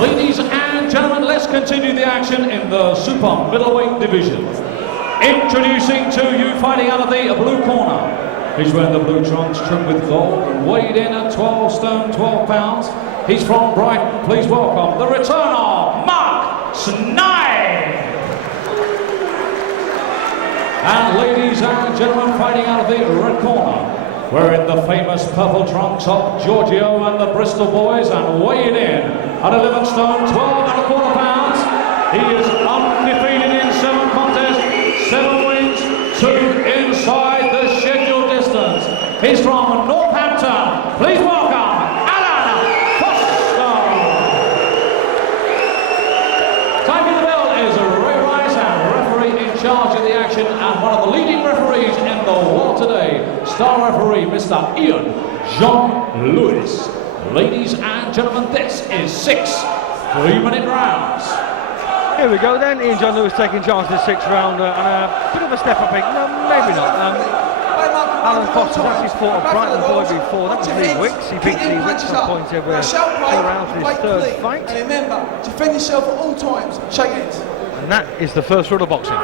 Ladies and gentlemen, let's continue the action in the super middleweight division. Introducing to you, fighting out of the blue corner. He's wearing the blue trunks trimmed with gold and weighed in at 12 stone, 12 pounds. He's from Brighton. Please welcome the return of Snipe. And ladies and gentlemen, fighting out of the red corner, wearing the famous purple trunks of Giorgio and the Bristol boys, and weighing in at 11 stone, 12 and a quarter pounds. He is undefeated in 7 contests, 7 wins, 2 inside the scheduled distance. He's from Northampton. Please welcome Allan. Taking the bell is Ray Rice, and referee in charge of the action, and one of the leading referees in the world today, star referee Mr. Ian John Lewis. Ladies and gentlemen, this is 6 3-minute rounds. Here we go then, Ian John Lewis taking charge of the 6th round, and a bit of a step up, no, maybe not. Allan Foster's actually fought a Brighton boy before, that was Lee Wicks. He beat Lee Wicks on points over 4 rounds in his 3rd fight. And remember, defend yourself at all times, shake hands. And that is the first rule of boxing.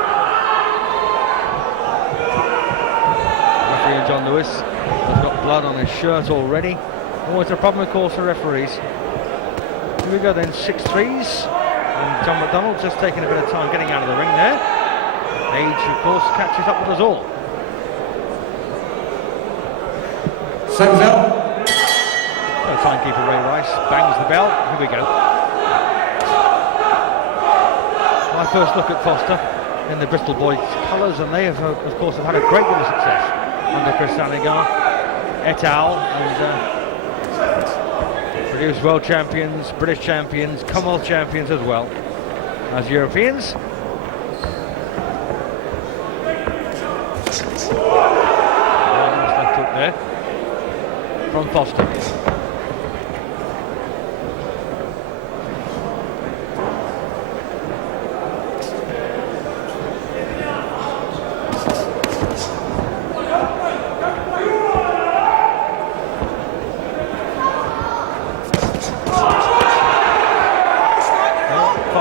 Referee John Lewis has got blood on his shirt already. Always a problem, of course, for referees. Here we go then, 6-3s. And John McDonald just taking a bit of time getting out of the ring there. Age, of course, catches up with us all. Second bell. Timekeeper Ray Rice bangs the bell. Here we go. My first look at Foster in the Bristol boys' colours, and they have, of course, have had a great deal of success under Chris Sanigar et al. And produced world champions, British champions, Commonwealth champions as well as Europeans. Left hook there from Foster.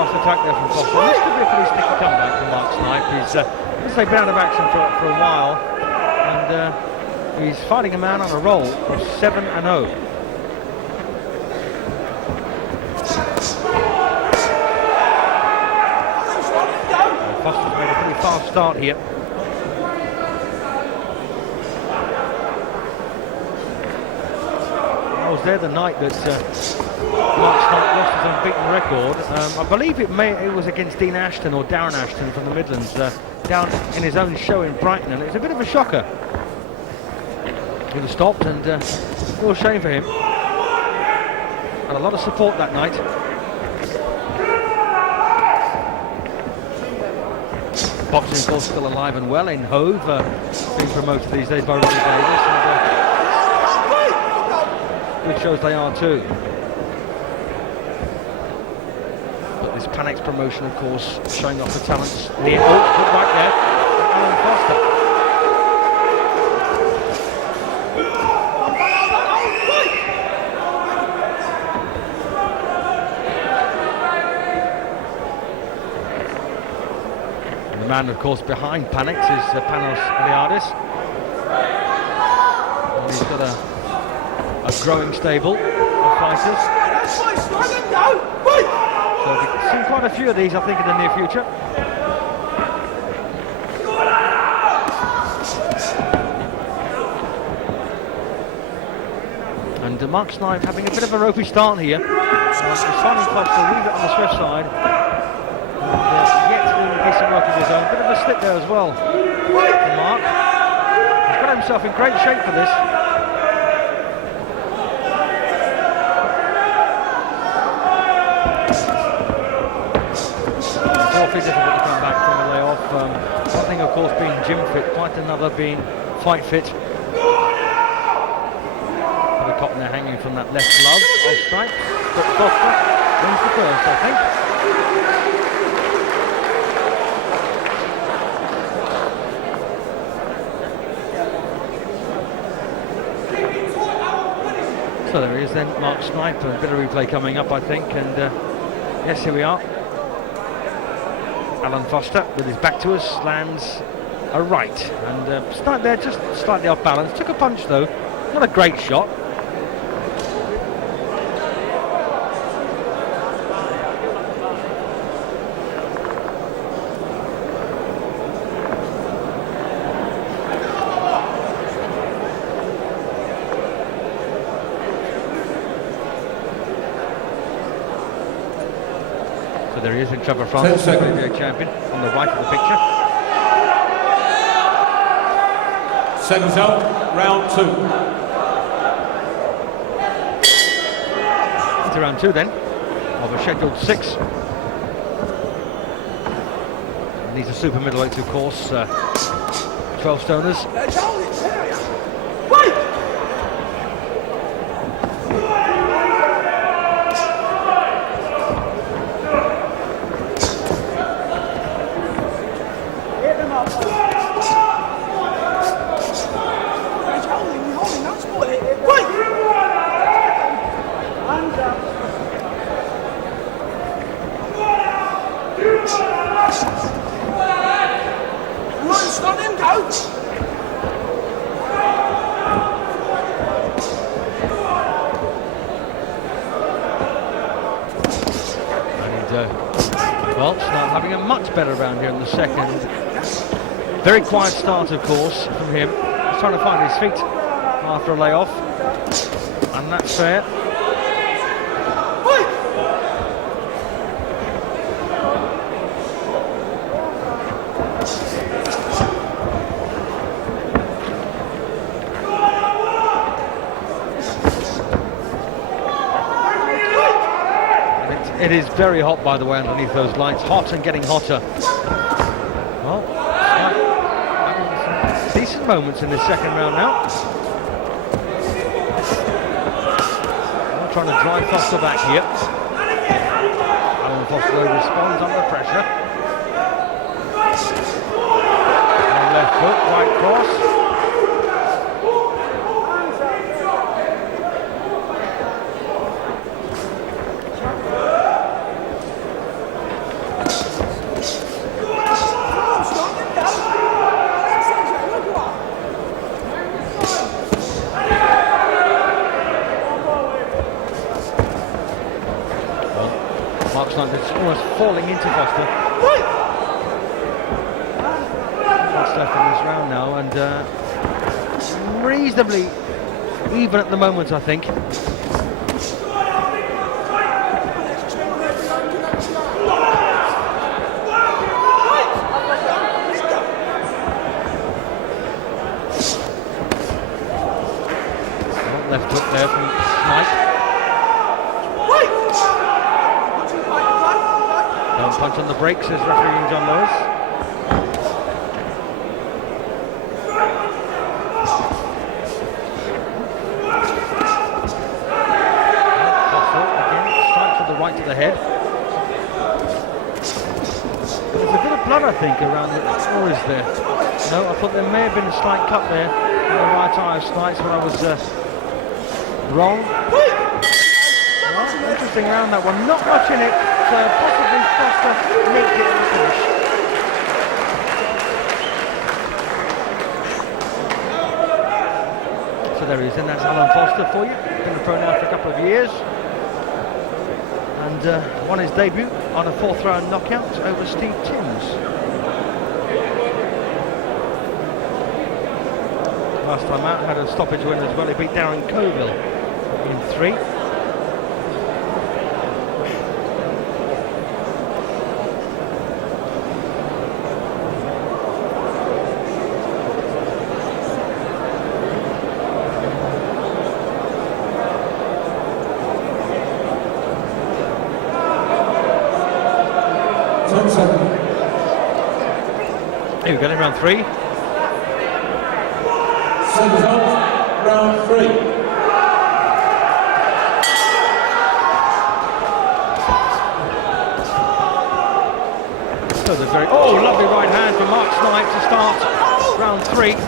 Attack there from Foster. This could be a pretty sticky comeback from Mark Snipe. He's been out of action for a while, and he's fighting a man on a roll of 7-0. Foster's made a pretty fast start here. I was there the night that Mark Snipe lost his unbeaten record. I believe it was against Dean Ashton or Darren Ashton from the Midlands, down in his own show in Brighton, and it was a bit of a shocker. He would have stopped, and a real shame for him. Had a lot of support that night. Boxing, of course, still alive and well in Hove, being promoted these days by Robbie Davis, and good shows they are too. This Panex promotion, of course, showing off the talents. Near, oh, right there, Allan Foster. And the man, of course, behind Panex is Panos Eliadis. And he's got a growing stable of fighters. So we can see quite a few of these, I think, in the near future. And Mark Snipe having a bit of a ropey start here. Simon Foster a wee bit on the swift side. And, yet to do decent work of his own. Bit of a slip there as well for Mark. He's got himself in great shape for this. Awfully difficult to come back from a layoff. One thing, of course, being gym fit, quite another being fight fit. Got a cotton there hanging from that left glove of Snipe, but Foster wins the first, I think. So there he is then, Mark Snipe, a bit of replay coming up, I think, and Yes, here we are. Allan Foster with his back to us lands a right, and Snipe there just slightly off balance. Took a punch though, not a great shot. So there he is in Trevor Francis, the champion, on the right of the picture. Seconds out, round 2. To round 2 then, of a scheduled 6. And these are super middleweights, of course, 12 stoners. Well, Snipe having a much better round here in the second. Very quiet start, of course, from him. He's trying to find his feet after a layoff, and that's fair. It is very hot, by the way, underneath those lights. Hot and getting hotter. Well, having some decent moments in this second round now. Well, trying to drive Foster back here. Allan Foster responds under pressure. And left foot, right cross. It's almost falling into Foster. What's left in this round now, and reasonably even at the moment, I think. Left hook there from Snipe. Punch on the brakes, says referee John Lewis. Again, strike to the right of the head. There's a bit of blood, I think, around it. Or is there? No, I thought there may have been a slight cut there in the right eye of Snipes, but I was wrong. Well, interesting round, that one. Not much in it. Possibly Foster nicked it at the finish. So there he is, and that's Allan Foster for you. Been a pro now for a couple of years. And won his debut on a 4th round knockout over Steve Timms. Last time out had a stoppage win as well. He beat Darren Colville in 3. Here we go, in round 3. Seconds out, round 3. So the very lovely right hand from Mark Snipe to start round 3. And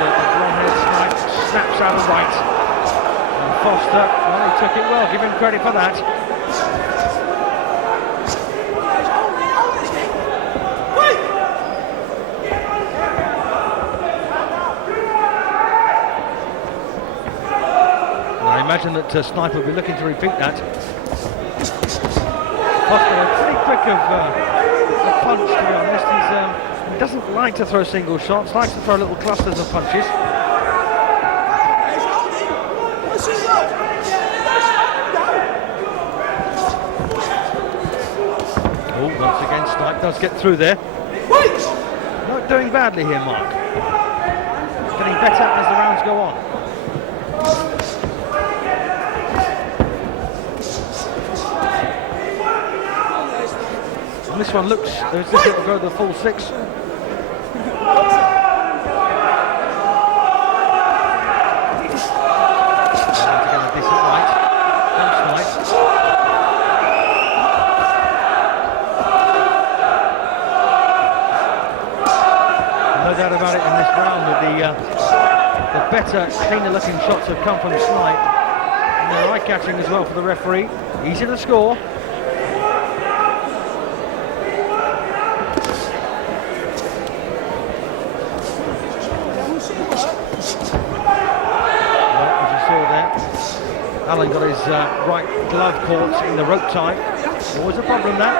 the blonde-haired Snipe snaps out of right. And Foster, well, he took it well. Give him credit for that. imagine that Snipe will be looking to repeat that. Foster, pretty quick of a punch, to be honest. He doesn't like to throw single shots, likes to throw little clusters of punches. Oh, once again, Snipe does get through there. Not doing badly here, Mark. Getting better as the rounds go on. And this one looks as if it will go to the full 6. Trying to get a decent right from Snipe. No doubt about it in this round that the better, cleaner looking shots have come from Snipe. And they're eye-catching as well for the referee. Easy to score. Allan got his right glove caught in the rope tie. Always a problem that.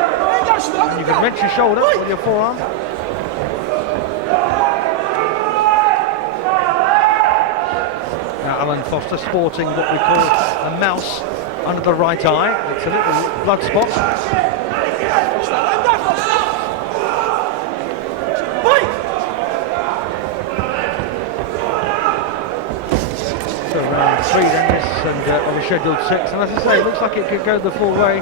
And you can wrench your shoulder with your forearm. Now Allan Foster sporting what we call a mouse under the right eye. It's a little blood spot. Round 3 then, this, and of a scheduled 6, and as I say, it looks like it could go the full way.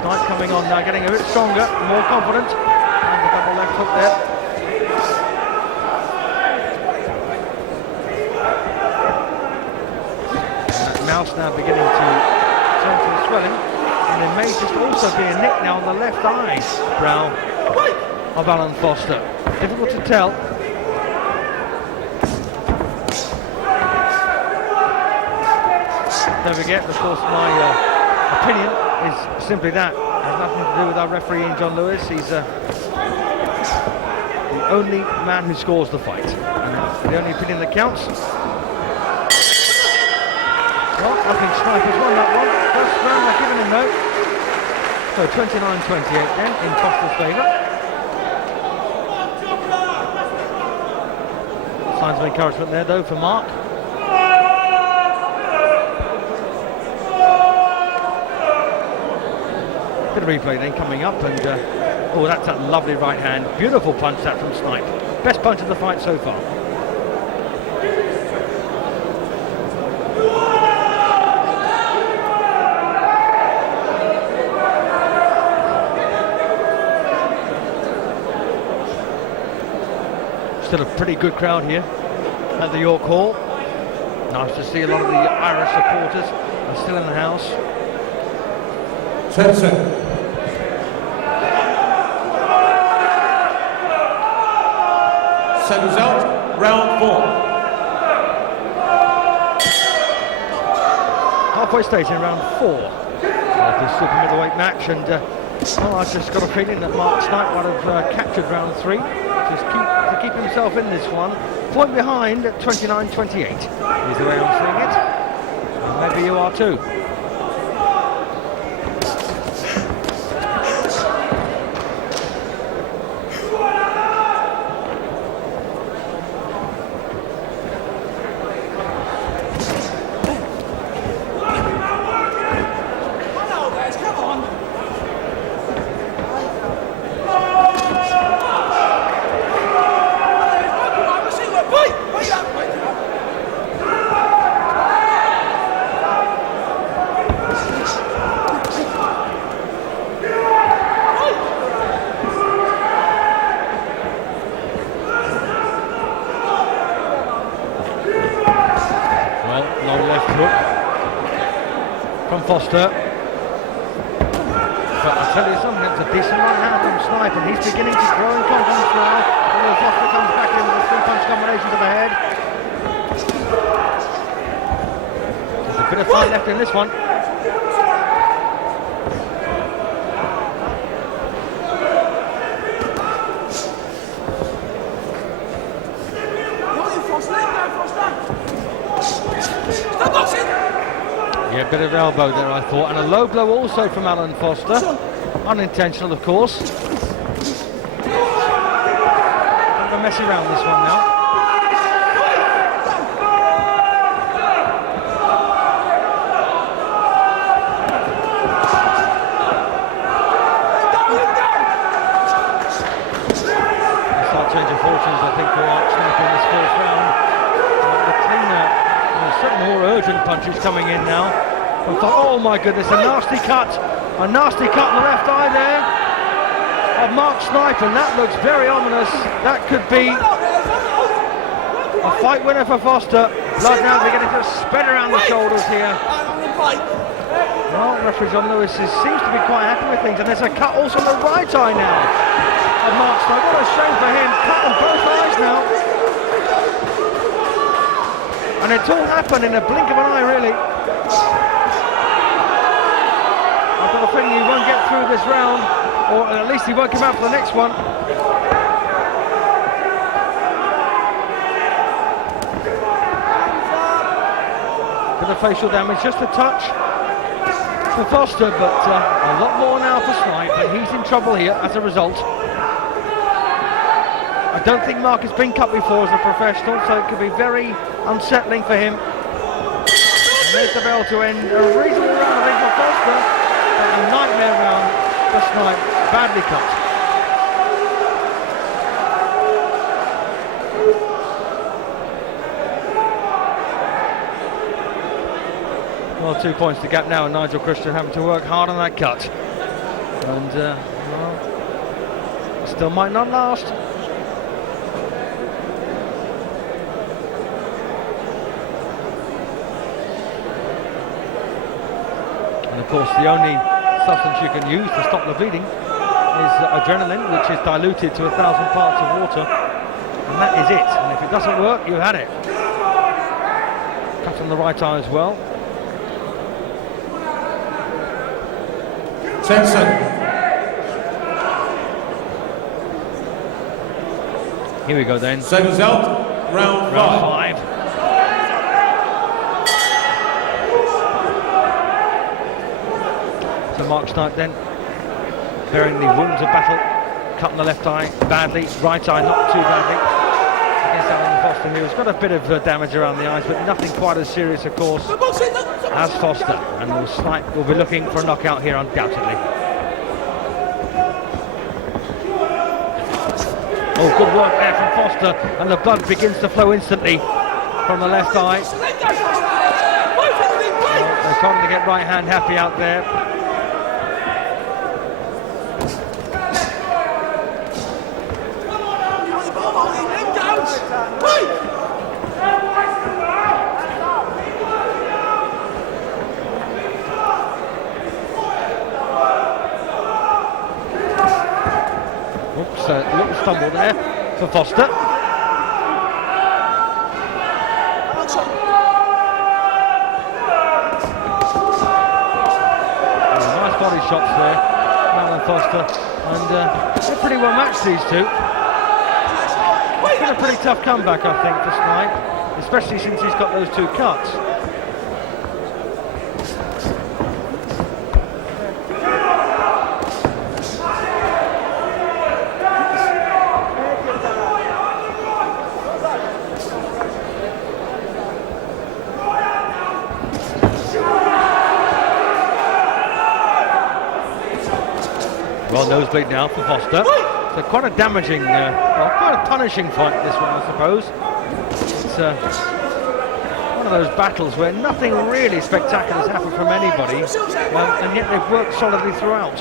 Snipe coming on now, getting a bit stronger, more confident, and the double left hook there. And that mouse now beginning to turn to the swelling, and there may just also be a nick now on the left eye brow of Allan Foster. Difficult to tell. Don't forget, of course, my opinion is simply that. It has nothing to do with our referee, John Lewis. He's the only man who scores the fight. And the only opinion that counts. Well, I think Snipe has won that one. First round, I've given him no. So 29-28 then, in Foster's favour. Signs of encouragement there, though, for Mark. Bit of replay then coming up, and oh, that's that lovely right hand. Beautiful punch that from Snipe. Best punch of the fight so far. Still a pretty good crowd here at the York Hall. Nice to see a lot of the Irish supporters are still in the house. 10 seconds. Seconds out, round 4. Halfway stage in round 4 of the super middleweight match, and well, I've just got a feeling that Mark Snipe might have captured round 3 to keep himself in this one. Point behind at 29-28 is the way I'm seeing it. And maybe you are too. Foster, but I tell you something, it's a decent right hand from Snipe, and he's beginning to grow in confidence now. Although Foster comes back in with a 3-punch combination to the head. There's a bit of fight left in this one. Yeah, a bit of elbow there, I thought, and a low blow also from Allan Foster. Unintentional, of course. Bit of a mess around this one now. Change of fortunes, I think, for Snipe in this first round. The cleaner, certain more urgent punches coming in now. Oh my goodness, a nasty cut on the left eye there of Mark Snipe, and that looks very ominous. That could be a fight winner for Foster. Blood now beginning to spread around the shoulders here. Well, referee John Lewis seems to be quite happy with things, and there's a cut also on the right eye now. Mark Snipe, what a shame for him, cut on both eyes now. And it's all happened in a blink of an eye, really. I've got a feeling he won't get through this round, or at least he won't come out for the next one. Bit of facial damage, just a touch for Foster, but a lot more now for Snipe, and he's in trouble here as a result. I don't think Mark has been cut before as a professional, so it could be very unsettling for him. And there's the bell to end a reasonable round, I think, for Foster, but a nightmare round for Snipe, badly cut. Well, 2 points to gap now, and Nigel Christian having to work hard on that cut. And, well, still might not last. And of course, the only substance you can use to stop the bleeding is adrenaline, which is diluted to 1,000 parts of water, and that is it. And if it doesn't work, you had it. Cut on the right eye as well. 10 seconds. Here we go then. Seconds out. Round 5. So Mark Snipe then, bearing the wounds of battle, cut on the left eye badly, right eye not too badly, against Allan Foster, who has got a bit of damage around the eyes, but nothing quite as serious, of course, as Foster. And Snipe will be looking for a knockout here, undoubtedly. Oh, good work there from Foster, and the blood begins to flow instantly from the left eye. They're trying to get right hand happy out there. Oops, a little stumble there for Foster. Nice body shots there, Allan Foster, and they're pretty well matched, these two. It's been a pretty tough comeback, I think, for Snipe, especially since he's got those two cuts. Well, nosebleed now for Foster. So quite a damaging, well, quite a punishing fight, this one, I suppose. It's one of those battles where nothing really spectacular has happened from anybody, and yet they've worked solidly throughout.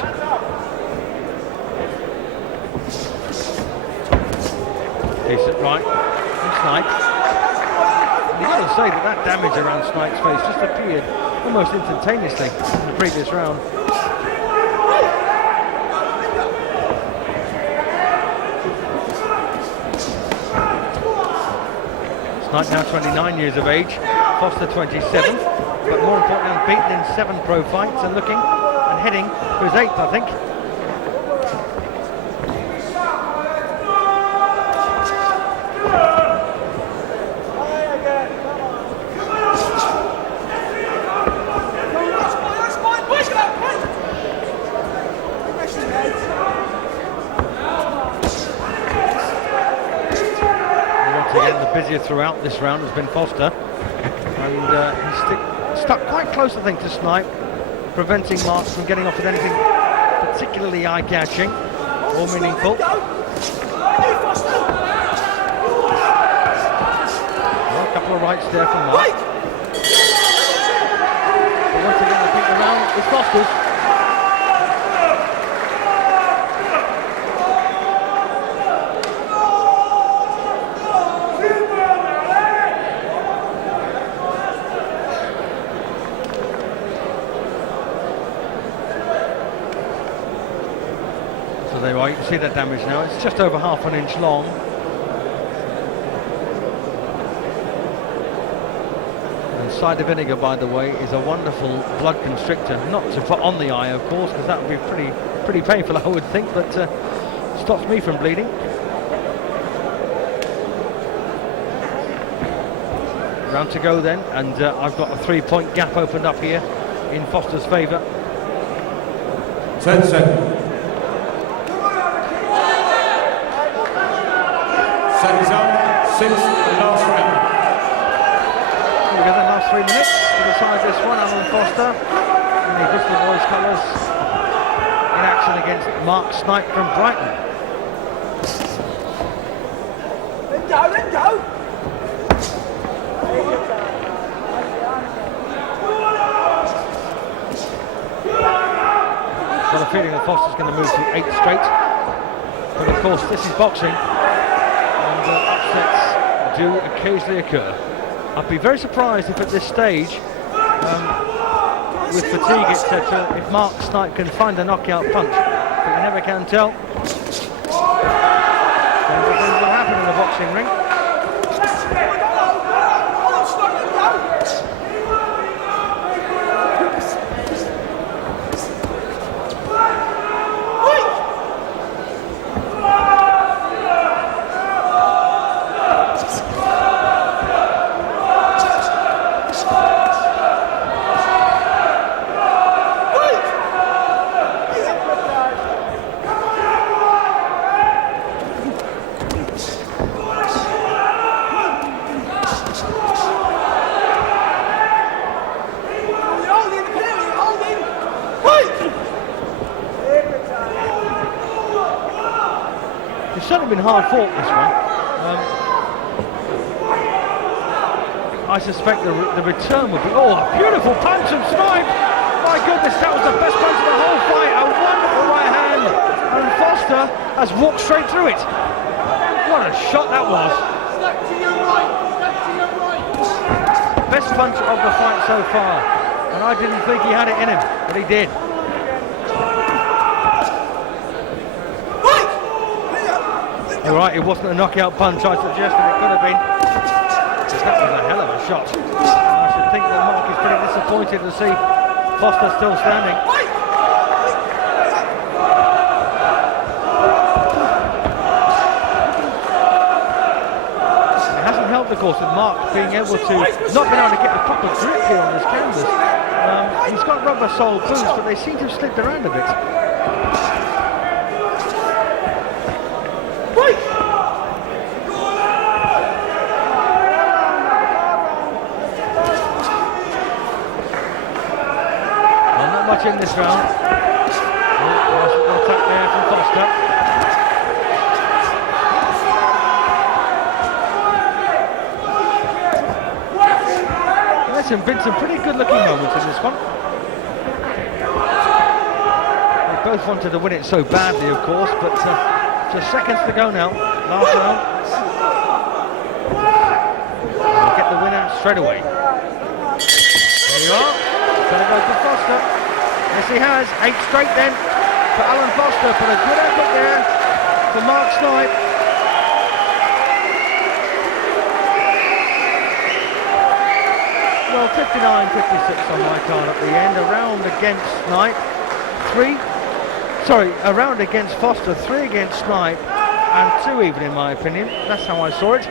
Decent right from Snipe. You've got to say that damage around Snipe's face just appeared almost instantaneously in the previous round. Snipe now 29 years of age, Foster 27, but more importantly unbeaten in 7 pro fights and looking and heading to his 8th, I think. busier throughout this round has been Foster, and he's stuck quite close, I think, to Snipe, preventing Mark from getting off with anything particularly eye-catching or meaningful. Well, a couple of rights there from Mark. But once again, I think the round is Foster's. So there you are, you can see that damage now. It's just over half an inch long. And cider vinegar, by the way, is a wonderful blood constrictor. Not to put on the eye, of course, because that would be pretty painful, I would think, but stops me from bleeding. Round to go then, and I've got a 3-point gap opened up here in Foster's favour. 10 seconds. Seconds up since the last round. Here we go, the last 3 minutes to decide this one. Allan Foster in the Bethnal boys colours in action against Mark Snipe from Brighton. Let go! Got a feeling that Foster's going to move to 8 straight, but of course this is boxing, and upsets do occasionally occur. I'd be very surprised if at this stage, with fatigue etc., if Mark Snipe can find a knockout punch, but you never can tell. Things will happen in the boxing ring. It's certainly been hard fought, this one. I suspect the return would be... Oh, a beautiful punch from Snipe! My goodness, that was the best punch of the whole fight. A wonderful right hand. And Foster has walked straight through it. What a shot that was. Step to your right! Step to your right! Best punch of the fight so far. And I didn't think he had it in him, but he did. All right, it wasn't a knockout punch I suggested it could have been. That was a hell of a shot. I should think that Mark is pretty disappointed to see Foster still standing. It hasn't helped, of course, with Mark being able to, not being able to get a proper grip here on this canvas. He's got rubber sole boots, but they seem to have slipped around a bit. In this round. Attack there from Foster. There's been some pretty good looking moments in this one. They both wanted to win it so badly, of course, but just seconds to go now. Last round. We'll get the winner straight away. There you are. Gonna go for Foster. Yes, he has. 8 straight then for Allan Foster, but a good effort there for Mark Snipe. Well, 59-56 on my card at the end. A round against Snipe. A round against Foster, 3 against Snipe, and 2 even in my opinion. That's how I saw it.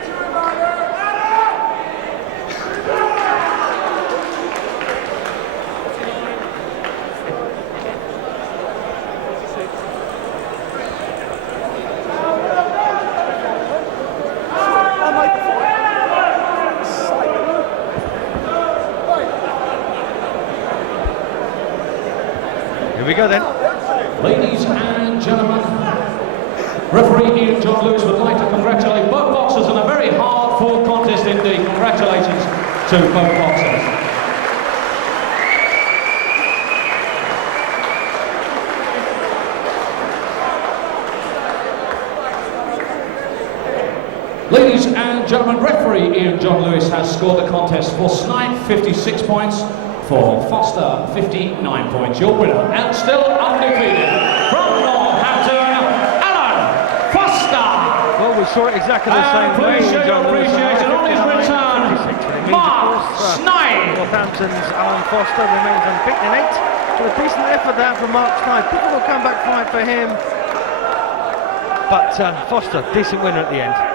Here we go then. Ladies and gentlemen, referee Ian John Lewis would like to congratulate both boxers in a very hard-fought contest indeed. Congratulations to both boxers. Ladies and gentlemen, referee Ian John Lewis has scored the contest for Snipe 56 points, for Foster 59 points. Your winner, and still undefeated, from Northampton, Allan Foster. Well, we saw it exactly the same way. Please show your appreciation on his return, Mark Snipe. Northampton's Allan Foster remains unbeaten in 8. So a decent effort there from Mark Snipe. People will come back fight for him. But Foster, decent winner at the end.